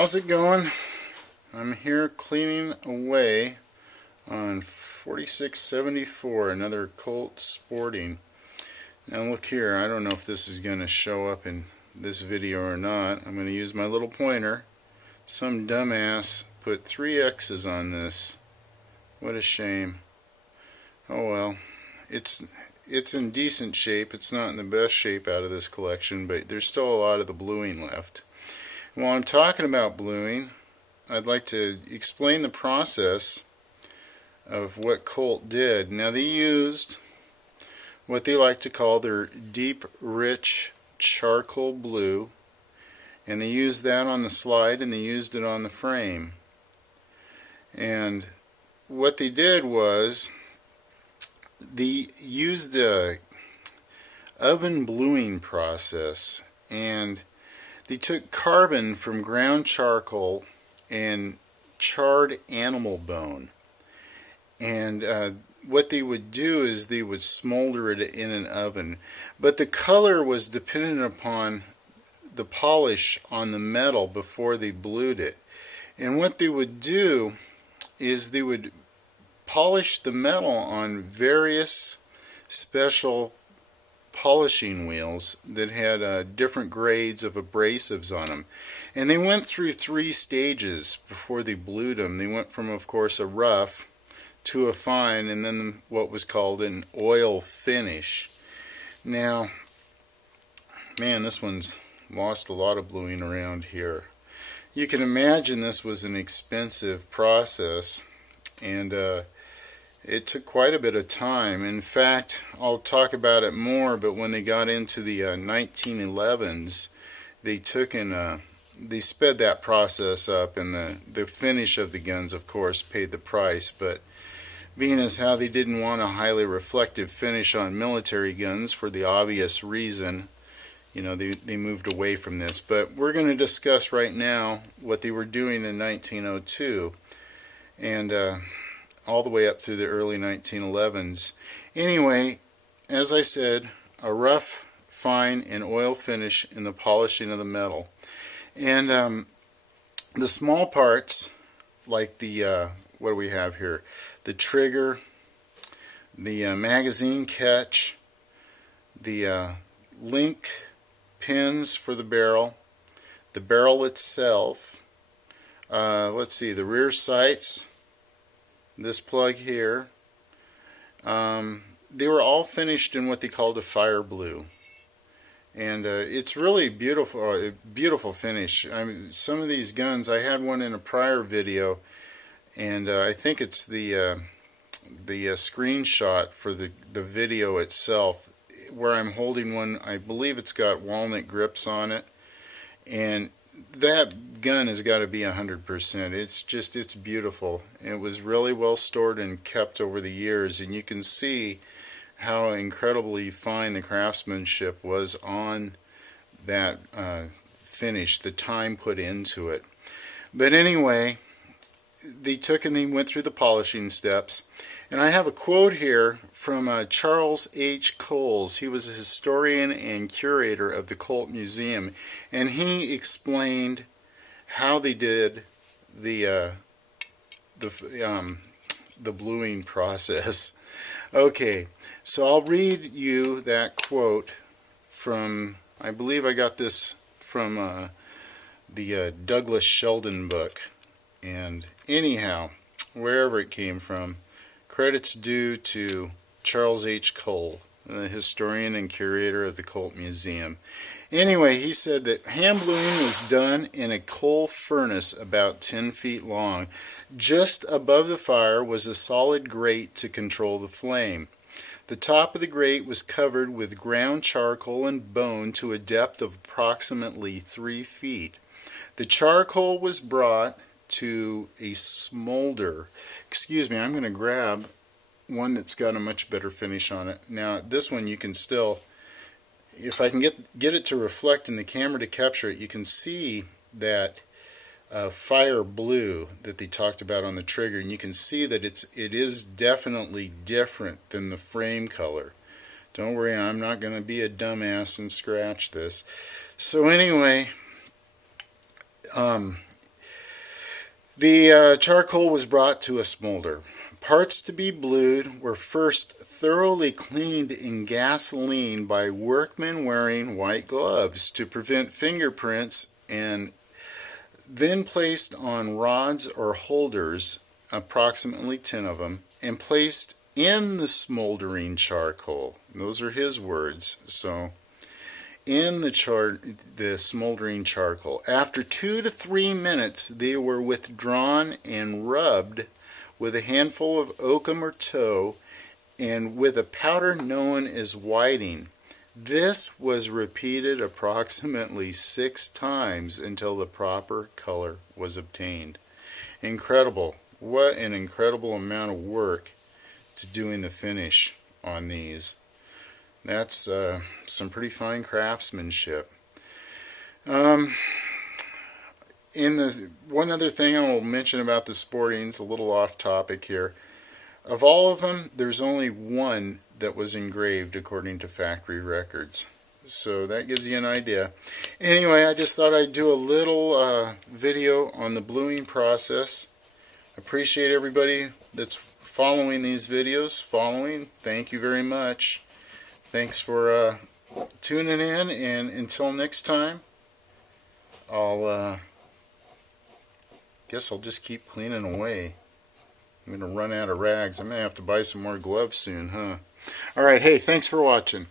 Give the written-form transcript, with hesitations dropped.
How's it going? I'm here cleaning away on 4674, another Colt Sporting. Now look here, I don't know if this is going to show up in this video or not. I'm going to use my little pointer. Some dumbass put 3 X's on this. What a shame. Oh well, it's in decent shape. It's not in the best shape out of this collection, but there's still a lot of the bluing left. While I'm talking about bluing, I'd like to explain the process of what Colt did. Now they used what they like to call their deep, rich charcoal blue, and they used that on the slide and they used it on the frame. And what they did was they used the oven bluing process, and they took carbon from ground charcoal and charred animal bone, and what they would do is they would smolder it in an oven, but the color was dependent upon the polish on the metal before they blued it. And what they would do is they would polish the metal on various special polishing wheels that had different grades of abrasives on them, and they went through 3 stages before they blued them. They went from, of course, a rough to a fine, and then what was called an oil finish. Now, man, this one's lost a lot of bluing around here. You can imagine this was an expensive process, and it took quite a bit of time. In fact, I'll talk about it more, but when they got into the 1911s, they took and they sped that process up, and the finish of the guns, of course, paid the price. But being as how they didn't want a highly reflective finish on military guns for the obvious reason, you know, they moved away from this. But we're going to discuss right now what they were doing in 1902 and all the way up through the early 1911s. Anyway, as I said, a rough, fine, and oil finish in the polishing of the metal. And the small parts, like the, what do we have here? The trigger, the magazine catch, the link pins for the barrel itself, let's see, the rear sights, this plug here, they were all finished in what they called a fire blue, and it's really beautiful, a beautiful finish. I mean, some of these guns, I had one in a prior video, and I think it's the screenshot for the video itself, where I'm holding one. I believe it's got walnut grips on it, and that gun has got to be 100%. It's beautiful. It was really well stored and kept over the years, and you can see how incredibly fine the craftsmanship was on that finish, the time put into it. But anyway, they took and they went through the polishing steps. And I have a quote here from Charles H. Coles. He was a historian and curator of the Colt Museum, and he explained how they did the bluing process. Okay, so I'll read you that quote from, I believe I got this from the Douglas Sheldon book. And anyhow, wherever it came from, credits due to Charles H. Cole, the historian and curator of the Colt Museum. Anyway, he said that hand bluing was done in a coal furnace about 10 feet long. Just above the fire was a solid grate to control the flame. The top of the grate was covered with ground charcoal and bone to a depth of approximately 3 feet. The charcoal was brought to a smolder. Excuse me, I'm going to grab one that's got a much better finish on it. Now this one you can still, if I can get it to reflect in the camera to capture it, you can see that fire blue that they talked about on the trigger, and you can see that it is definitely different than the frame color. Don't worry, I'm not going to be a dumbass and scratch this. So anyway, The charcoal was brought to a smolder. Parts to be blued were first thoroughly cleaned in gasoline by workmen wearing white gloves to prevent fingerprints, and then placed on rods or holders, approximately 10 of them, and placed in the smoldering charcoal. Those are his words. So, in the smoldering charcoal. After 2 to 3 minutes, they were withdrawn and rubbed with a handful of oakum or tow and with a powder known as whiting. This was repeated approximately 6 times until the proper color was obtained. Incredible. What an incredible amount of work to doing the finish on these. That's some pretty fine craftsmanship. One other thing I will mention about the Sportings, a little off topic here. Of all of them, there's only one that was engraved according to factory records. So that gives you an idea. Anyway, I just thought I'd do a little video on the bluing process. Appreciate everybody that's following these videos. Thank you very much. Thanks for tuning in, and until next time, guess I'll just keep cleaning away. I'm going to run out of rags. I'm going to have to buy some more gloves soon, huh? Alright, hey, thanks for watching.